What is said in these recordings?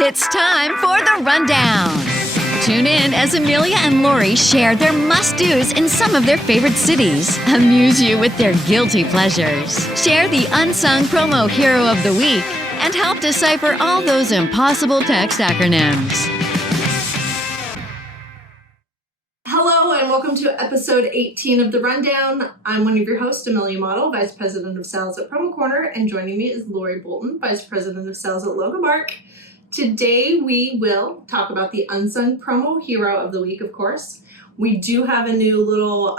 It's time for the rundown. Tune in as Amelia and Lori share their must-dos in some of their favorite cities, amuse you with their guilty pleasures, share the unsung promo hero of the week, and help decipher all those impossible text acronyms. Hello and welcome to episode 18 of The Rundown. I'm one of your hosts, Amelia Madl, Vice President of Sales at Promo Corner, and joining me is Lori Bolton, Vice President of Sales at Logomark. Today we will talk about the unsung promo hero of the week, of course. We do have a new little,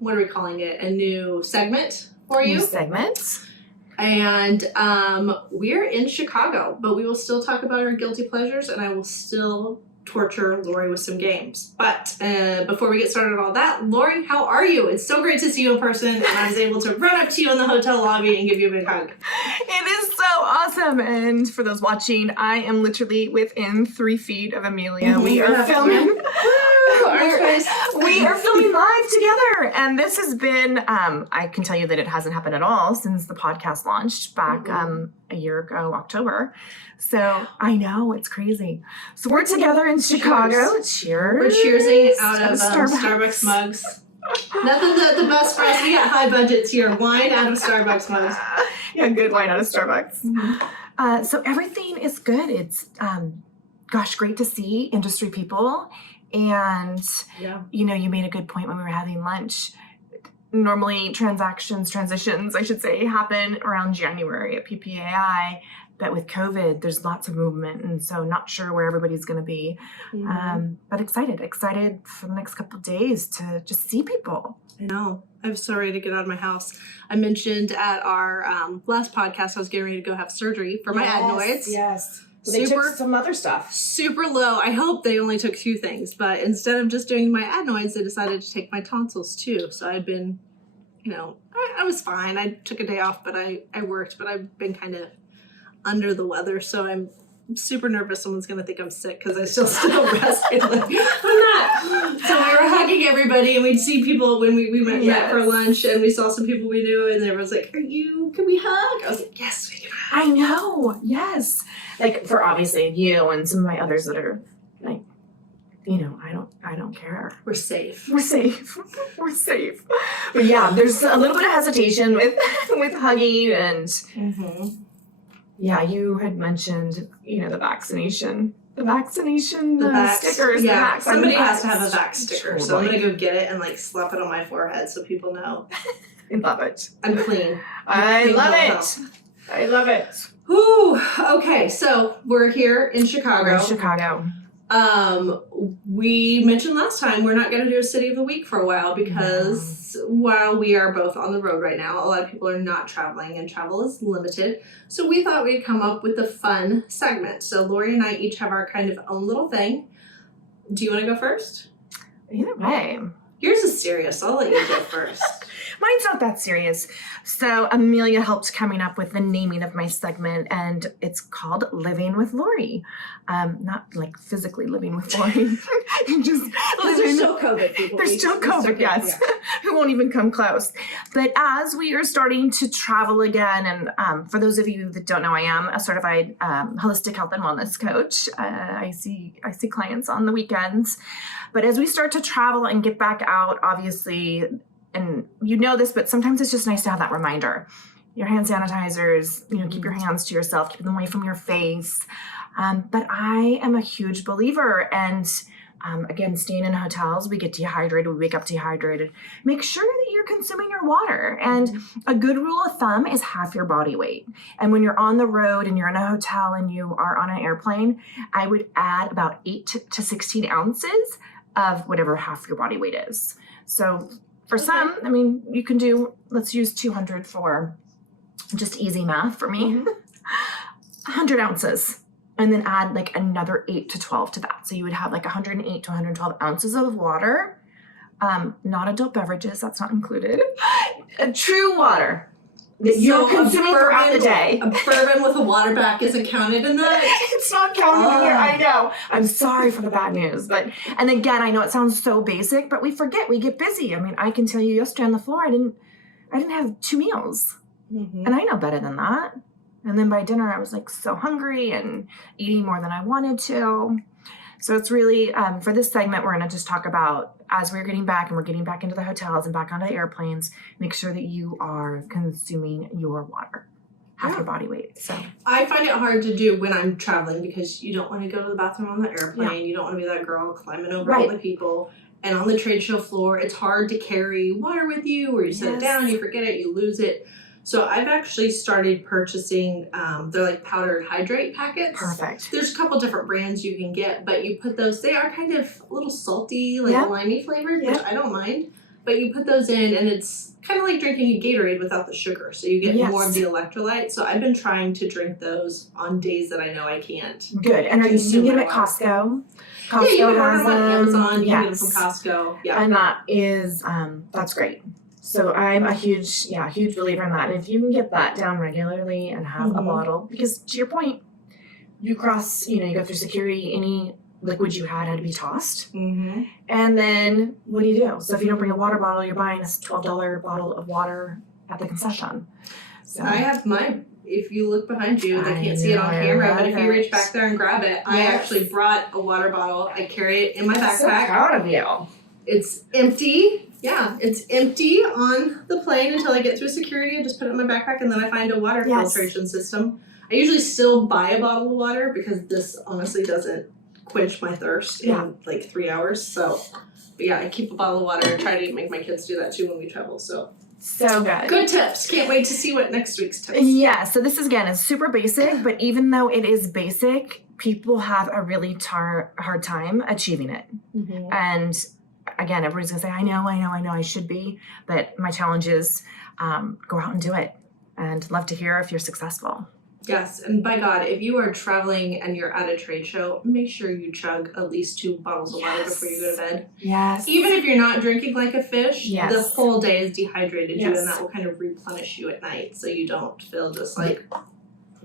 what are we calling it? A new segment for you. New segment. And we're in Chicago, but we will still talk about our guilty pleasures, and I will still torture Lori with some games. But before we get started on all that, Lori, how are you? It's so great to see you in person, and I was able to run up to you in the hotel lobby and give you a big hug. It is so awesome. And for those watching, I am literally within 3 feet of Amelia. We are filming. We are filming live together. And this has been, I can tell you that it hasn't happened at all since the podcast launched back a year ago, October. So I know, it's crazy. So we're together in Chicago. Cheers. We're cheersing out of Starbucks mugs. Nothing that the best for us. We got high budgets here. Wine out of Starbucks mugs. Yeah, good wine out of Starbucks. Mm-hmm. So everything is good. It's, great to see industry people. And, you know, you made a good point when we were having lunch. Normally transitions, I should say, happen around January at PPAI. But with COVID, there's lots of movement, and so not sure where everybody's going to be. Mm-hmm. But excited for the next couple of days to just see people. I know. I'm so ready to get out of my house. I mentioned at our last podcast I was getting ready to go have surgery for my adenoids. Yes. Well, they took some other stuff. Super low. I hope they only took 2 things, but instead of just doing my adenoids, they decided to take my tonsils too. So I've been, I was fine. I took a day off, but I worked, but I've been kind of under the weather, so I'm super nervous someone's going to think I'm sick because I still rested. Like, I'm not. So we were hugging everybody, and we'd see people when we went back for lunch, and we saw some people we knew, and they was like, can we hug? I was like, yes, we can hug. I know, yes. Like, for obviously you and some of my others that are like, I don't care. We're safe. We're safe. But yeah, there's a little bit of hesitation with hugging and yeah, you had mentioned, the vaccination. The stickers. Yeah, somebody has to have a vax sticker, so I'm going to go get it and slap it on my forehead so people know. I love it. I'm clean. I love it. Whew. Okay, so we're here in Chicago. We mentioned last time we're not going to do a city of the week for a while because while we are both on the road right now, a lot of people are not traveling and travel is limited. So we thought we'd come up with a fun segment. So Lori and I each have our kind of own little thing. Do you want to go first? Either way. Yours is serious. I'll let you go first. Mine's not that serious. So Amelia helped coming up with the naming of my segment, and it's called Living with Lori. Not like physically living with Lori. Just there's still COVID, people. There's still COVID, yes. Yeah. We won't even come close. But as we are starting to travel again, and for those of you that don't know, I am a certified holistic health and wellness coach. I see clients on the weekends. But as we start to travel and get back out, obviously, and you know this, but sometimes it's just nice to have that reminder. Your hand sanitizers, keep your hands to yourself, keep them away from your face. But I am a huge believer, and again, staying in hotels, we get dehydrated, we wake up dehydrated. Make sure that you're consuming your water. And a good rule of thumb is half your body weight. And when you're on the road and you're in a hotel and you are on an airplane, I would add about 8 to 16 ounces of whatever half your body weight is. So for some, you can do, let's use 200 for just easy math for me. 100 ounces. And then add another 8 to 12 to that. So you would have 108 to 112 ounces of water. Not adult beverages, that's not included. True water. that you're consuming throughout the day. A bourbon with a water back isn't counted in that? It's not counted in here, I know. I'm sorry for the bad news. And again, I know it sounds so basic, but we forget, we get busy. I mean, I can tell you yesterday on the floor, I didn't have 2 meals. Mm-hmm. And I know better than that. And then by dinner, I was like so hungry and eating more than I wanted to. So it's really, for this segment, we're going to just talk about as we're getting back and we're getting back into the hotels and back onto the airplanes, make sure that you are consuming your water, half your body weight. So I find it hard to do when I'm traveling because you don't want to go to the bathroom on the airplane. You don't want to be that girl climbing over all the people. And on the trade show floor, it's hard to carry water with you, or you set it down, you forget it, you lose it. So I've actually started purchasing, they're like powdered hydrate packets. Perfect. There's a couple different brands you can get, but you put those, they are kind of a little salty, like limey flavored, which I don't mind. But you put those in and it's kind of like drinking a Gatorade without the sugar. So you get more of the electrolyte. So I've been trying to drink those on days that I know I can't. Good. And you can get them at Costco. Costco you can order them on Amazon. You can get them from Yes. Costco. Yeah. And that is, that's great. So I'm a huge believer in that. And if you can get that down regularly and have a bottle, because to your point, you cross, you go through security, any liquid you had to be tossed. And then what do? So if you don't bring a water bottle, you're buying this $12 bottle of water at the concession. So I have my, if you look behind you, they can't see it on camera, but if you reach back there and grab it, I actually brought a water bottle. I carry it in my backpack. So proud of you. It's empty. Yeah, it's empty on the plane until I get through security. I just put it in my backpack and then I find a water filtration system. I usually still buy a bottle of water because this honestly doesn't quench my thirst in like 3 hours. So, but yeah, I keep a bottle of water and try to make my kids do that too when we travel. So good. Good tips. Can't wait to see what next week's tips. Yeah, so this is, again, is super basic, but even though it is basic, people have a really hard time achieving it. And again, everybody's gonna say, I know, I should be, but my challenge is go out and do it, and love to hear if you're successful. Yes, and by God, if you are traveling and you're at a trade show, make sure you chug at least 2 bottles of water before you go to bed. Yes. Even if you're not drinking like a fish, the whole day has dehydrated you, and that will kind of replenish you at night, so you don't feel just like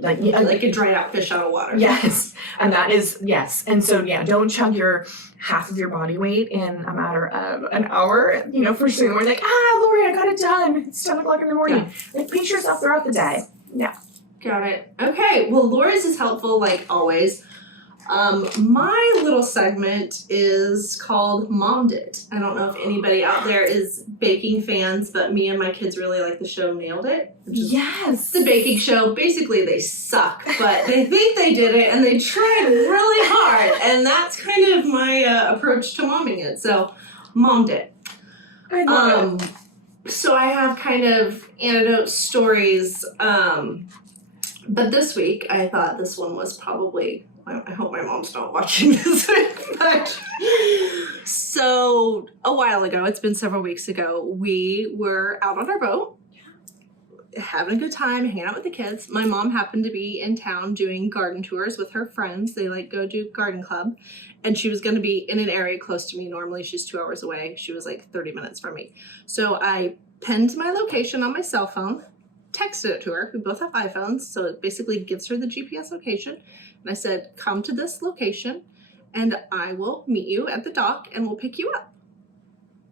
a dried out fish out of water. Yes, and that is, and so don't chug your half of your body weight in a matter of an hour. First thing in the morning, like, Lori, I got it done. It's 10 o'clock in the morning. Like, pace yourself throughout the day. Yeah. Got it. Okay, well, Lori's is helpful like always. My little segment is called Mommed It. I don't know if anybody out there is baking fans, but me and my kids really like the show Nailed It. Which is the baking show. Basically, they suck, but they think they did it and they tried really hard. And that's kind of my approach to momming it. So, Mommed It. I love it. So I have kind of anecdote stories. But this week, I thought this one was probably, I hope my mom's not watching this, but so a while ago, it's been several weeks ago, we were out on our boat, having a good time, hanging out with the kids. My mom happened to be in town doing garden tours with her friends. They go do garden club, and she was going to be in an area close to me. Normally, she's 2 hours away. She was like 30 minutes from me. So I pinned my location on my cell phone, texted it to her. We both have iPhones, so it basically gives her the GPS location. And I said, come to this location and I will meet you at the dock and we'll pick you up.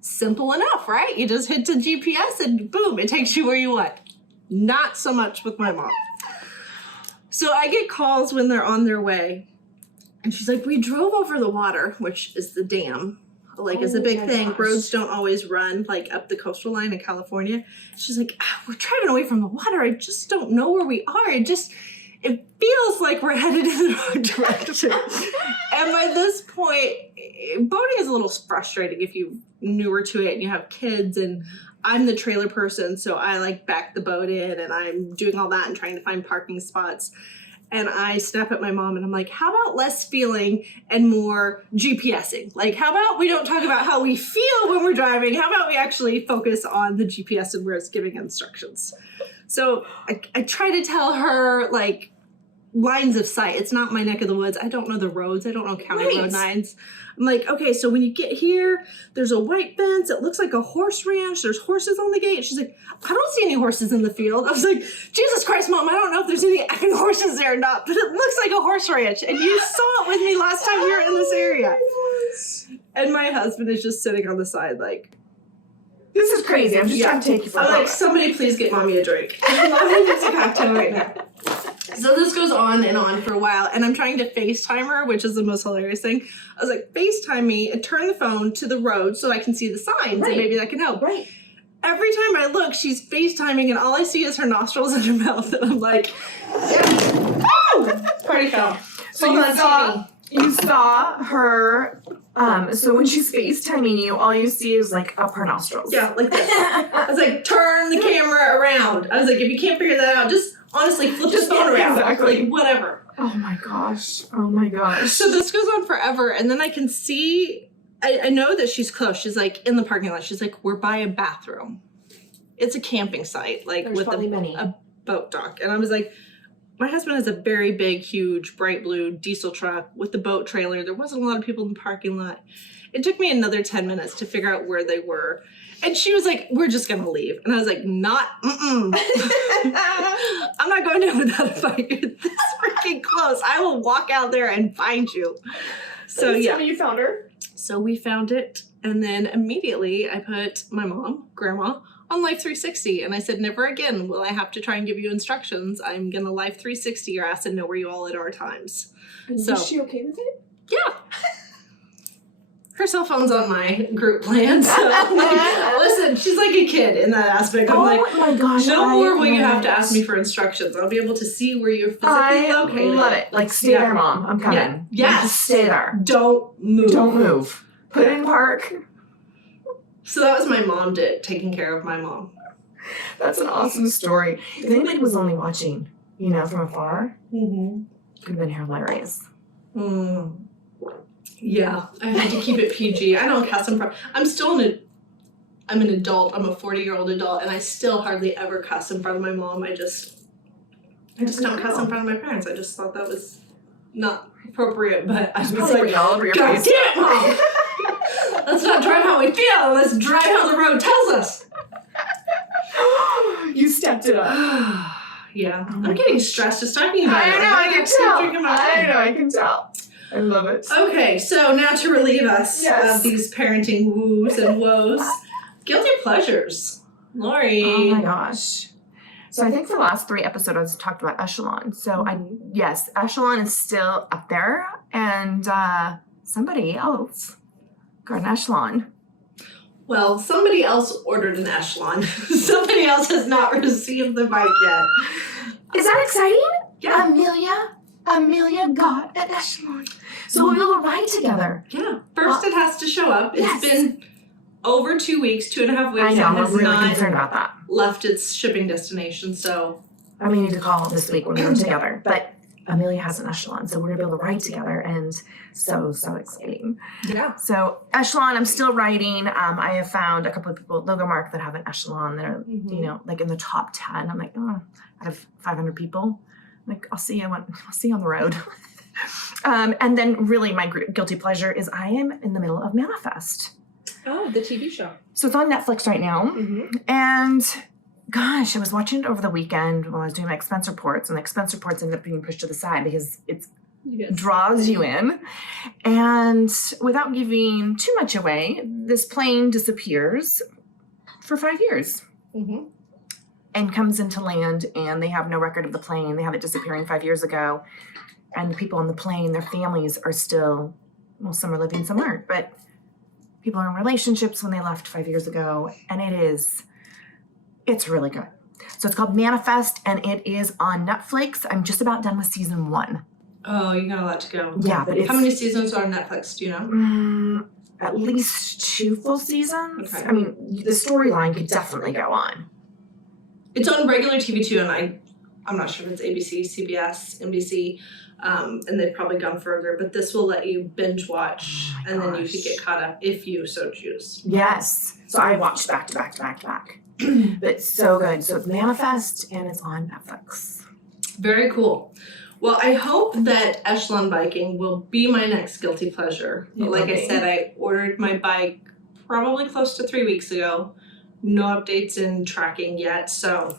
Simple enough, right? You just hit the GPS and boom, it takes you where you want. Not so much with my mom. So I get calls when they're on their way and she's like, we drove over the water, which is the dam. Is a big thing. Gosh. Roads don't always run up the coastal line in California. She's like, we're driving away from the water. I just don't know where we are. It feels like we're headed in the wrong direction. And by this point, boating is a little frustrating if you're newer to it and you have kids, and I'm the trailer person, so I back the boat in and I'm doing all that and trying to find parking spots. And I snap at my mom and I'm like, how about less feeling and more GPSing? How about we don't talk about how we feel when we're driving? How about we actually focus on the GPS and where it's giving instructions? So I try to tell her lines of sight. It's not my neck of the woods. I don't know the roads. I don't know county road lines. I'm like, okay, so when you get here, there's a white fence. It looks like a horse ranch. There's horses on the gate. She's like, I don't see any horses in the field. I was like, Jesus Christ, Mom, I don't know if there's any effing horses there or not, but it looks like a horse ranch. And you saw it with me last time you were in this area. And my husband is just sitting on the side this is crazy. I'm just trying to take you for a I'm like, somebody please get Mommy a drink. Mommy needs a cocktail right now. So this goes on and on for a while, and I'm trying to FaceTime her, which is the most hilarious thing. I was like, FaceTime me and turn the phone to the road so I can see the signs, and maybe that can help. Right. Every time I look, she's FaceTiming, and all I see is her nostrils and her mouth, and I'm like, oh! Party foul. So you saw her, so when she's FaceTiming you, all you see is like up her nostrils. Yeah, like this. I was like, turn the camera around. I was like, if you can't figure that out, just honestly flip the phone around. Exactly. Like, whatever. Oh my gosh. Oh my gosh. So this goes on forever, and then I can see, I know that she's close. She's like in the parking lot. She's like, we're by a bathroom. It's a camping site, like There's with a boat dock. And I was like, my husband has a very big, huge, bright blue diesel truck with the boat trailer. There wasn't a lot of people in the parking lot. It took me another 10 minutes to figure out where they were. And she was like, we're just going to leave. And I was like, I'm not going to without a fight. You're this freaking close. I will walk out there and find you. So yeah. You found her? So we found it. And then immediately I put my mom, grandma, on Life 360. And I said, never again will I have to try and give you instructions. I'm going to Life 360 your ass and know where you all at all times. So, is she okay with it? Yeah. Her cell phone's on my group plan. So I'm like, listen, she's like a kid in that aspect. I'm like, my gosh. no more will you have to ask me for instructions. I'll be able to see where you're physically located. I love it. Like, stay there, Mom. I'm coming. Yeah. Yes. Just stay there. Don't move. Don't move. Put it in park. So that was my mom taking care of my mom. That's an awesome story. If anybody was only watching, from afar, could have been hilarious. Yeah, I had to keep it PG. I don't cuss in front. I'm an adult. I'm a 40-year-old adult, and I still hardly ever cuss in front of my mom. I just don't cuss in front of my parents. I just thought that was not appropriate, but I was like, God damn it, Mom! Let's not drive how we feel. Let's drive how the road tells us. You stepped it up. Yeah, I'm getting stressed just talking about it. I can tell. I can tell. I love it. Okay, so now to relieve us of these parenting woos and woes, guilty pleasures. Lori. Oh my gosh. So I think for the last 3 episodes I talked about Echelon. So yes, Echelon is still up there, and somebody else got an Echelon. Well, somebody else ordered an Echelon. Somebody else has not received the bike yet. Is that exciting? Yeah. Amelia got an Echelon. So we'll go ride together. Yeah. First it has to show up. It's been over 2 weeks, 2.5 weeks. I know, I'm really concerned about that. Left its shipping destination, so. I may need to call this week when we're together. But Amelia has an Echelon, so we're going to be able to ride together, and so exciting. Yeah. So Echelon, I'm still riding. I have found a couple of people at Logo Mark that have an Echelon that are, like in the top 10. I'm like, out of 500 people. I'm like, I'll see you on the road. And then really my guilty pleasure is I am in the middle of Manifest. Oh, the TV show. So it's on Netflix right now. And gosh, I was watching it over the weekend while I was doing my expense reports, and the expense reports ended up being pushed to the side because it draws you in. And without giving too much away, this plane disappears for 5 years. And comes into land, and they have no record of the plane. They have it disappearing 5 years ago. And the people on the plane, their families are still, well, some are living, some aren't. But people are in relationships when they left 5 years ago. And it's really good. So it's called Manifest, and it is on Netflix. I'm just about done with season 1. Oh, you got a lot to go. Yeah, but how many seasons are on Netflix, do you know? At least 2 full seasons. Okay. I mean, the storyline could definitely go on. It's on regular TV too, and I'm not sure if it's ABC, CBS, NBC, and they've probably gone further, but this will let you binge watch, and then you can get caught up if you so choose. Yes. So I watched back to back to back to back. But it's so good. So it's Manifest, and it's on Netflix. Very cool. Well, I hope that Echelon biking will be my next guilty pleasure. Like I said, I ordered my bike probably close to 3 weeks ago. No updates in tracking yet, so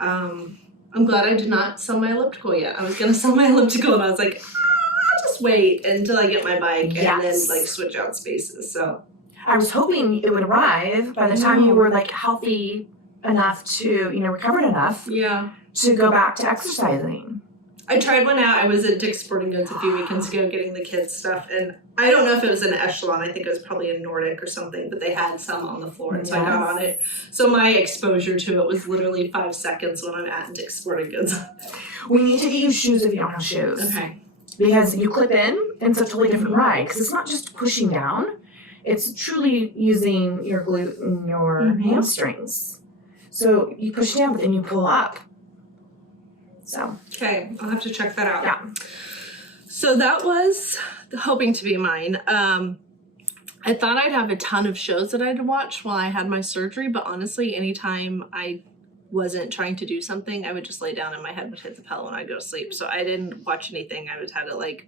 I'm glad I did not sell my elliptical yet. I was going to sell my elliptical, and I was like, I'll just wait until I get my bike and then switch out spaces. So I was hoping it would arrive by the time you were healthy enough to, recovered enough to go back to exercising. I tried one out. I was at Dick's Sporting Goods a few weekends ago getting the kids stuff, and I don't know if it was an Echelon. I think it was probably a Nordic or something, but they had some on the floor, and so I got on it. So my exposure to it was literally 5 seconds when I'm at Dick's Sporting Goods. We need to get you shoes if you don't have shoes. Okay. Because you clip in, and it's a totally different ride. Because it's not just pushing down. It's truly using your glute and your hamstrings. So you push down, but then you pull up. So. Okay, I'll have to check that out. Yeah. So that was hoping to be mine. I thought I'd have a ton of shows that I'd watch while I had my surgery, but honestly, anytime I wasn't trying to do something, I would just lay down and my head would hit the pillow and I'd go to sleep. So I didn't watch anything. I would have it like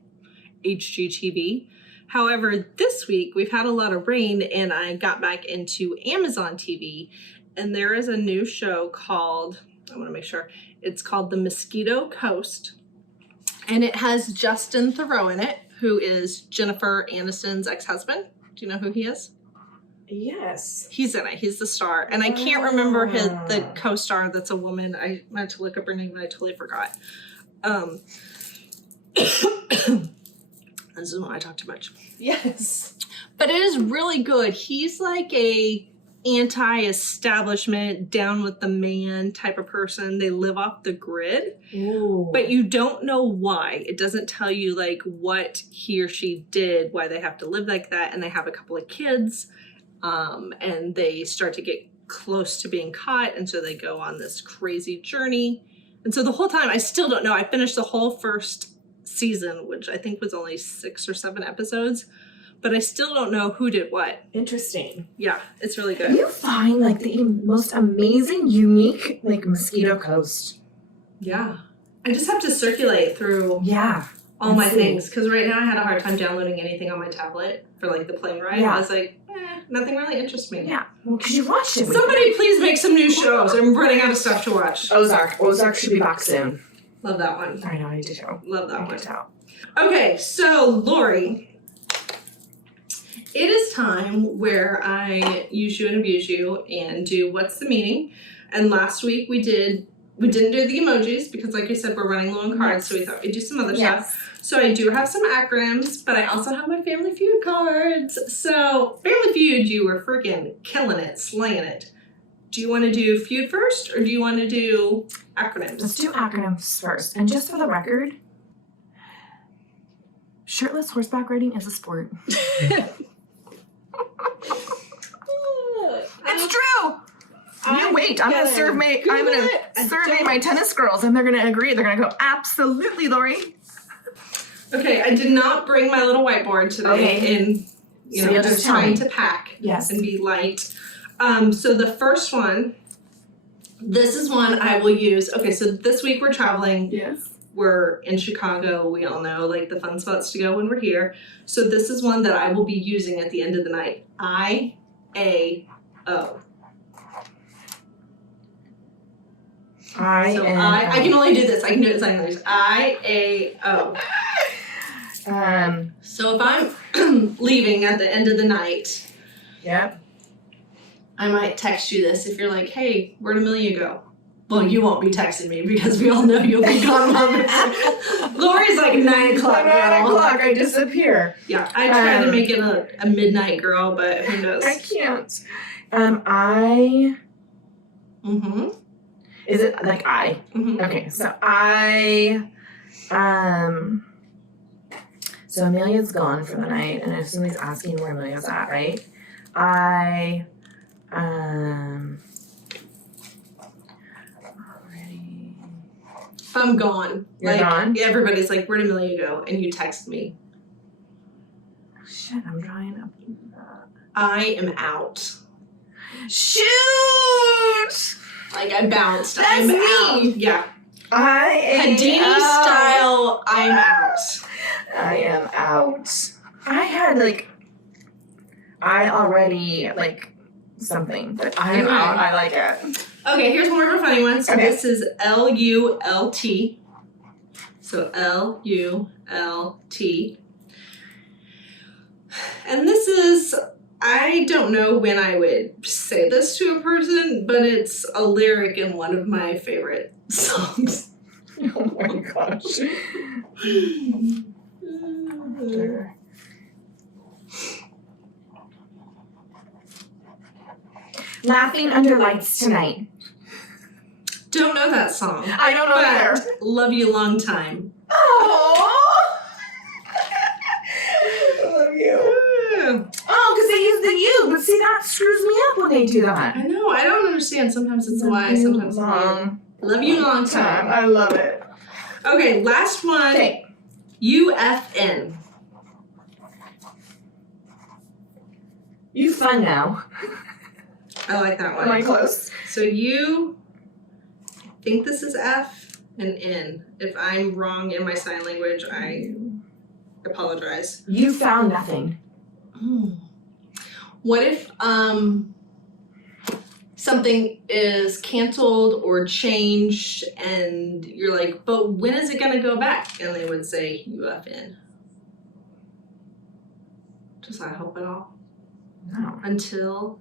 HGTV. However, this week we've had a lot of rain and I got back into Amazon TV, and there is a new show called, I want to make sure, it's called The Mosquito Coast, and it has Justin Theroux in it, who is Jennifer Aniston's ex-husband. Do you know who he is? Yes. He's in it. He's the star. And I can't remember the co-star that's a woman. I meant to look up her name and I totally forgot. This is when I talk too much. Yes. But it is really good. He's like a anti-establishment, down with the man type of person. They live off the grid. Ooh. But you don't know why. It doesn't tell you like what he or she did, why they have to live like that. And they have a couple of kids. And they start to get close to being caught. And so they go on this crazy journey. And so the whole time, I still don't know. I finished the whole first season, which I think was only 6 or 7 episodes. But I still don't know who did what. Interesting. Yeah, it's really good. You find like the most amazing, unique, like Mosquito Coast. Yeah. I just have to circulate through Yeah. all my things. Because right now I had a hard time downloading anything on my tablet for like the plane ride. Yeah. I was like, nothing really interests me. Yeah. Well, because you watched it. Somebody please make some new shows. I'm running out of stuff to watch. Ozark should be back soon. Love that one. I know, I do too. Love that one. I do too. Okay, so Lori, it is time where I use you and abuse you and do what's the meaning. And last week we didn't do the emojis because like I said, we're running low on cards, so we thought we'd do some other stuff. So I do have some acronyms, but I also have my Family Feud cards. So Family Feud, you were freaking killing it, slaying it. Do you want to do feud first or do you want to do acronyms? Let's do acronyms first. And just for the record, shirtless horseback riding is a sport. It's true. You wait. I'm gonna survey my tennis girls, and they're gonna agree. They're gonna go, absolutely, Lori. Okay, I did not bring my little whiteboard today, and just trying to pack and be light. So the first one, this is one I will use. Okay, so this week we're traveling. Yes. We're in Chicago. We all know like the fun spots to go when we're here. So this is one that I will be using at the end of the night. I-A-O. I can only do this. I can do it in English. I-A-O. So if I'm leaving at the end of the night, I might text you this if you're like, hey, where'd Amelia go? Well, you won't be texting me because we all know you'll be gone long before. Lori's like 9 o'clock. 9 o'clock, I disappear. Yeah, I try to make it a midnight girl, but who knows? I can't. Is it like I? Mm-hmm. Okay, so so Amelia's gone for the night, and if somebody's asking where Amelia's at, right? If I'm gone. You're gone? Everybody's like, where'd Amelia go? And you text me. Shit, I'm drawing up. I am out. Shoot! Like I bounced. That's I'm me. out. Yeah. I am Hadini out. style, I'm out. I am out. I had I already something, but I'm out. I like it. Okay, here's more of a funny one. So this is L-U-L-T. So L-U-L-T. And this is, I don't know when I would say this to a person, but it's a lyric in one of my favorite songs. Oh my gosh. Laughing under lights tonight. Don't know that song. I don't know either. But love you long time. Oh, I love you. Oh, because they use the you, but see, that screws me up when they do that. I know. I don't understand. Sometimes it's Y, sometimes it's long. Love you long time. I love it. Okay, last one. Okay. UFN. You fun now. I like that one. Am I close? So you think this is F and N. If I'm wrong in my sign language, I apologize. You found nothing. What if something is canceled or changed and you're like, but when is it going to go back? And they would say UFN. Does that help at all? No. Until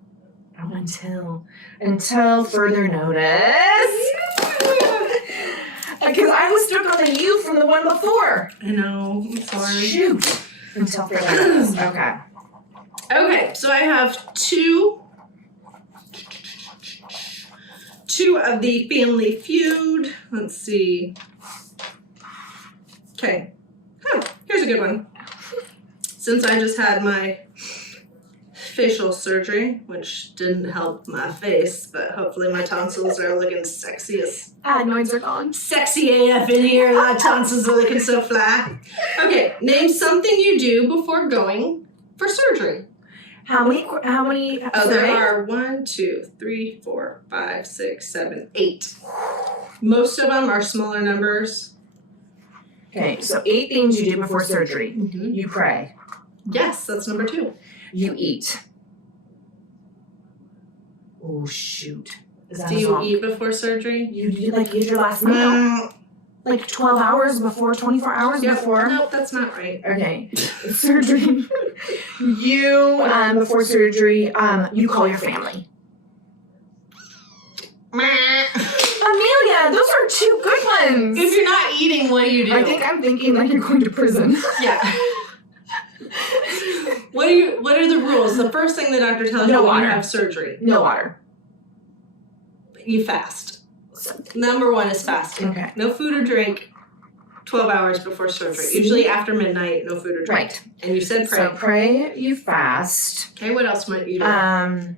further notice. Because I was stuck on the U from the one before. I know. I'm sorry. Shoot. Until further notice. Okay. Okay, so I have two of the Family Feud. Let's see. Okay. Here's a good one. Since I just had my facial surgery, which didn't help my face, but hopefully my tonsils are looking sexy as Adenoids are gone. sexy AF in here. My tonsils are looking so fly. Okay, name something you do before going for surgery. How many? Oh, there are 1, 2, 3, 4, 5, 6, 7, 8. Most of them are smaller numbers. Okay, so 8 things you do before surgery. Mm-hmm. You pray. Yes, that's number 2. You eat. Oh shoot. Is that Do you eat before surgery? You eat your last meal? Like 12 hours before, 24 hours before? Nope, that's not right. Okay. Surgery. You, before surgery, you call your family. Amelia, those are 2 good ones. If you're not eating, what do you do? I think I'm thinking like you're going to prison. Yeah. What are the rules? The first thing the doctor tells you when you have surgery. No water. You fast. Number 1 is fasting. Okay. No food or drink 12 hours before surgery. Usually after midnight, no food or drink. Right. And you said pray. So pray, you fast. Okay, what else might you do? I'm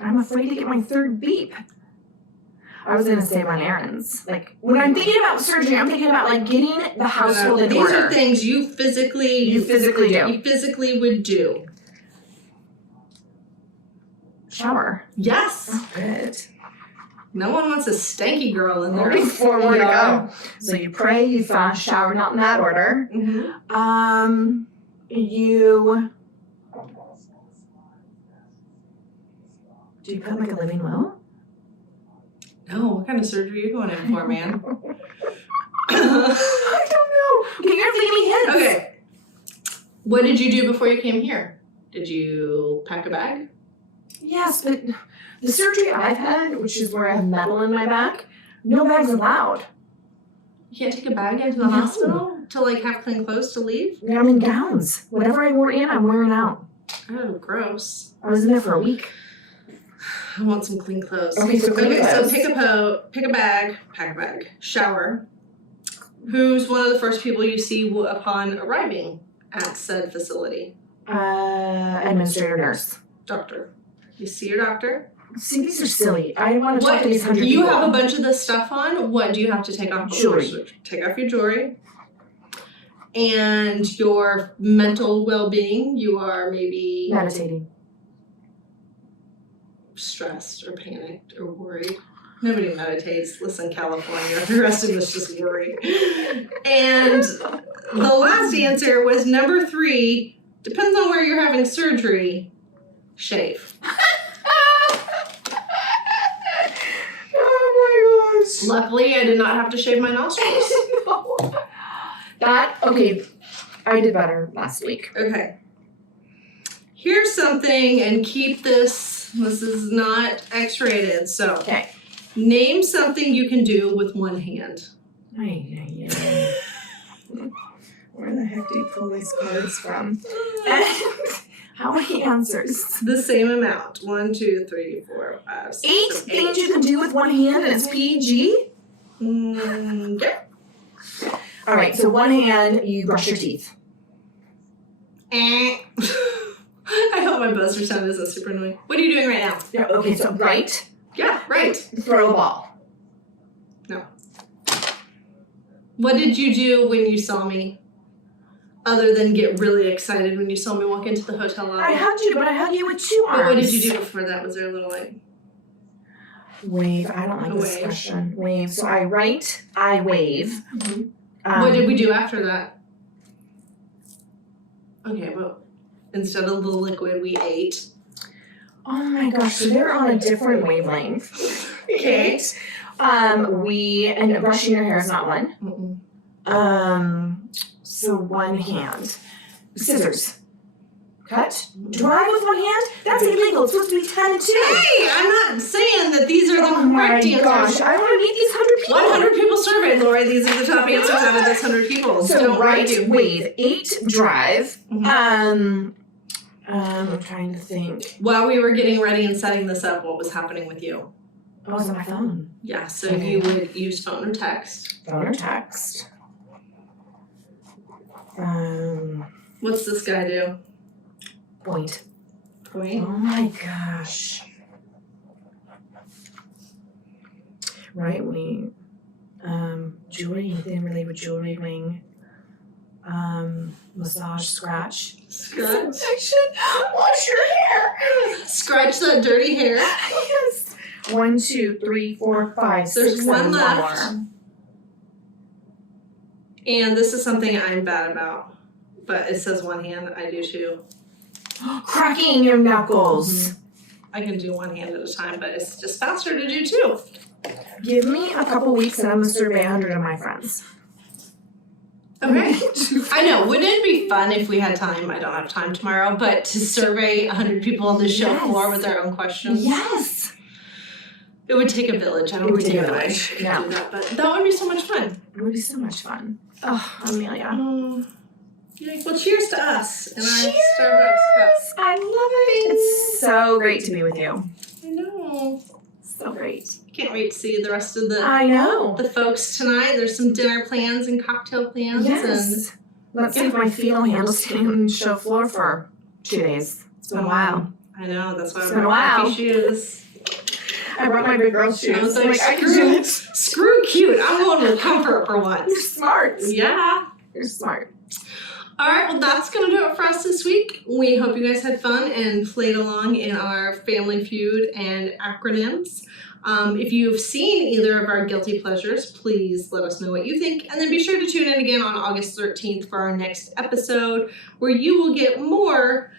afraid to get my 3rd beep. I was gonna say run errands. Like when I'm thinking about surgery, I'm thinking about like getting the household in order. These are things you physically do. You physically would do. Shower. Yes. Oh, good. No one wants a stanky girl in there. Only 4 more to go. So you pray, you fast, shower, not in that order. Mm-hmm. Do you put like a living will? No, what kind of surgery are you going in for, man? I don't know. Okay, you're giving me hints. Okay. What did you do before you came here? Did you pack a bag? Yes, but the surgery I've had, which is where I have Madl in my back, no bags allowed. You can't take a bag into the hospital to like have clean clothes to leave? I'm in gowns. Whatever I wore in, I'm wearing out. Oh, gross. I was in there for a week. I want some clean clothes. Okay, so clean clothes. So pick a bag, pack a bag, shower. Who's one of the first people you see upon arriving at said facility? Administrator nurse. Doctor. You see your doctor? See, these are silly. I want to talk to these 100 you people. have a bunch of this stuff on. What do you have to take off? Jewelry. Take off your jewelry. And your mental well-being. You are maybe meditating. Stressed or panicked or worried. Nobody meditates. Listen, California. The rest of us just worry. And the last answer was number 3. Depends on where you're having surgery. Shave. Oh my gosh. Luckily, I did not have to shave my nostrils. Okay, I did better last week. Okay. Here's something, and keep this. This is not X-rated, so. Okay. Name something you can do with one hand. Where the heck do you pull these cards from? How many answers? The same amount. 1, 2, 3, 4, 5, 6, 8 7, things you can do with one hand, and it's PG? Okay. All right, so one hand, you brush your teeth. I hope my buzzer sound isn't super annoying. What are you doing right now? Yeah, okay, so right. Yeah, right. Throw a ball. No. What did you do when you saw me? Other than get really excited when you saw me walk into the hotel lobby. I hugged you, but I hugged you with 2 arms. But what did you do before that? Was there a little like... Wave. I don't like this question. Wave. So I write, I wave. Mm-hmm. What did we do after that? Okay, well, instead of the liquid, we ate. Oh my gosh, so they're on a different wavelength. Okay. And brushing your hair is not one. Mm-mm. So one hand. Scissors. Cut. Drive with one hand? That's illegal. It's supposed to be 10 and 2. Hey, I'm not saying that these are the correct answers. Gosh, I want to meet these 100 people. 100 people surveyed, Lori. These are the top answers out of this 100 people. So right, wave, 8, drive. Mm-hmm. I'm trying to think. While we were getting ready and setting this up, what was happening with you? Oh, it was on my phone. Yeah, so you would use phone or text. Phone or text. What's this guy do? Point. Point? Oh my gosh. Right, jewelry, anything related with jewelry, ring, massage, scratch. Scratch? Wash your hair. Scratch that dirty hair. Yes. 1, 2, 3, 4, 5, There's 6, one 7 left. more. And this is something I'm bad about. But it says one hand. I do too. Cracking your knuckles. I can do one hand at a time, but it's just faster to do two. Give me a couple weeks and I'm going to survey 100 of my friends. Okay. I know. Wouldn't it be fun if we had time? I don't have time tomorrow, but to survey 100 people on the show floor with their own questions. Yes. It would take a village. I don't think that I could do that, but that would be so much fun. It would be so much fun. Oh, Amelia. Yeah, well, cheers to us and our Cheers! Starbucks cups. I love it. It's so great to be with you. I know. So great. Can't wait to see the rest of the I know. the folks tonight. There's some dinner plans and cocktail plans. Yes. Let's see if my feet will handle standing on the show floor for 2 days. It's been a while. I know. That's why It's I been a brought while. my shoes. I brought my big girl shoes. I was like, I can do it. screw cute. I'm going with comfort for You're once. smart. Yeah. You're smart. All right, well, that's going to do it for us this week. We hope you guys had fun and played along in our Family Feud and acronyms. If you've seen either of our guilty pleasures, please let us know what you think. And then be sure to tune in again on August 13th for our next episode, where you will get more,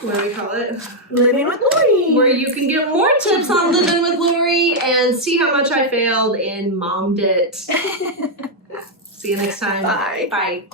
what do we call it? Living with Lori. Where you can get more tips on living with Lori and see how much I failed and mommed it. See you next time. Bye. Bye.